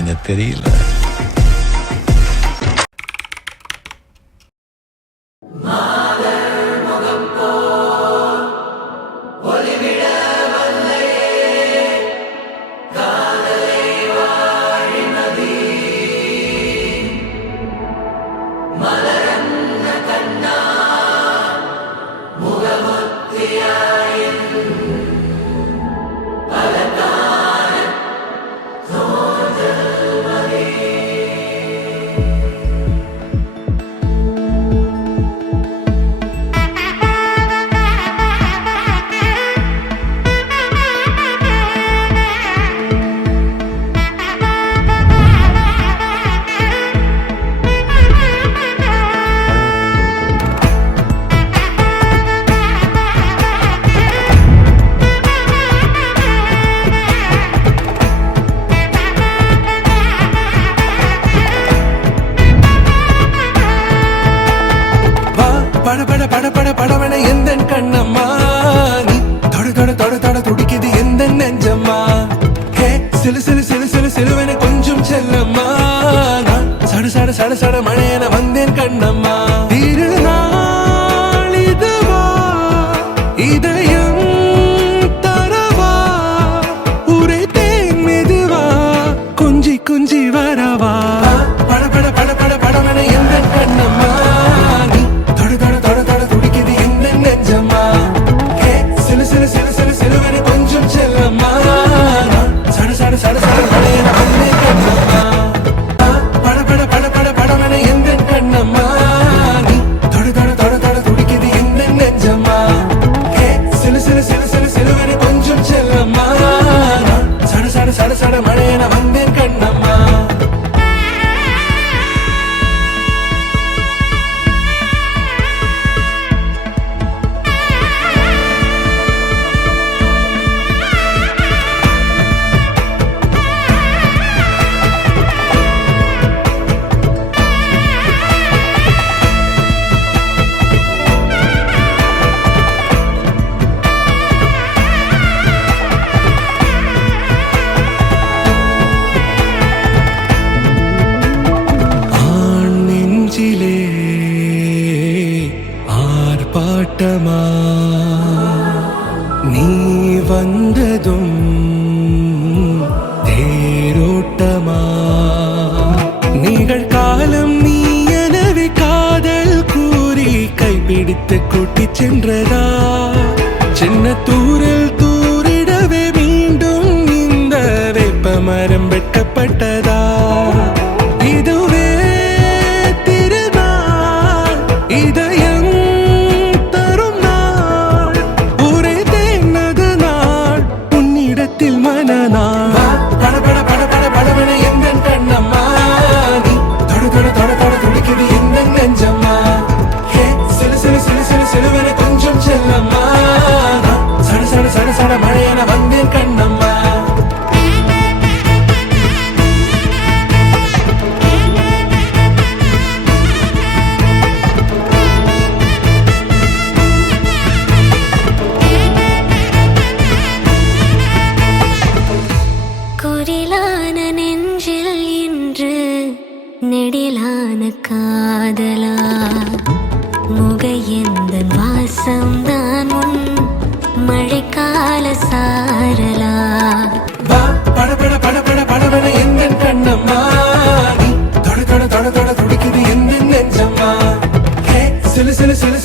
என்ன தெரியல. படவன எந்த கண்ணம்மா நீ தொட தொட தொட தொட துடிக்குது எந்த நெஞ்சம்மா. ஹே சிலு சிலு சிலு சிலு சிலுவன கொஞ்சம் செல்லம்மா. நான் சட சட சட சட மழையன வந்தேன் கண்ணம்மா. திருநாள் இதுவா இதயம் தரவா உரைத்தேன் மெதுவா குஞ்சி குஞ்சி வரவா. பட பட பட பட படவன எந்த கண்ணம்மா நீ தொட தொட தொட தொட துடிக்குது எந்த நெஞ்சம்மா. ஹே சிலு சிலு சிலு சிலு சிலுவன கொஞ்சம் செல்லம்மா. சட சட சட சட மழையன வந்தேன் கண்ணம்மா. பட பட பட பட படவன எந்த கண்ணம்மா நீ தொட தொட தொட தொட துடிக்குது எந்த நெஞ்சம்மா. ஹே சிலு சிலு சிலு சிலு சிலுவன கொஞ்சம் செல்லம்மா. சட சட சட சட மழையன வந்தேன் கண்ணம்மா. ஆர்ப்பாட்டமா நீ வந்ததும் தேரோட்டமா நிகழ்காலம் நீ எனவே காதல் கூறி கைப்பிடித்து கூட்டிச் சென்றதா. சின்ன தூரல் தூரிடவே மீண்டும் இந்த வேப்ப மரம் வெட்டப்பட்டதா. இதுவே திருநாள் இதயம் தரும் நாள் உரைத்தேனது நாள் உன்னிடத்தில் மனநாள். பட பட பட பட படவன எந்த கண்ணம்மா நீ தொட தொட தொட தொட துடிக்குது எந்த நெஞ்சம்மா. ஹே சிலு சிலு சிலு சிலு சிலுவன கொஞ்சம் செல்லம்மா. சட சட சட சட மழையன வந்தேன் கண்ணம்மா. குரிலான நெஞ்சில் இன்று நெடிலான காதலா முக எந்த வாசம்தான் உன் மழைக்கால சாரலா. பட பட பட பட படவன எந்த கண்ணம்மா நீ தொட தொட தொட தொட துடிக்குது எந்த நெஞ்சம்மா. ஹே சிலு சிலு சிலு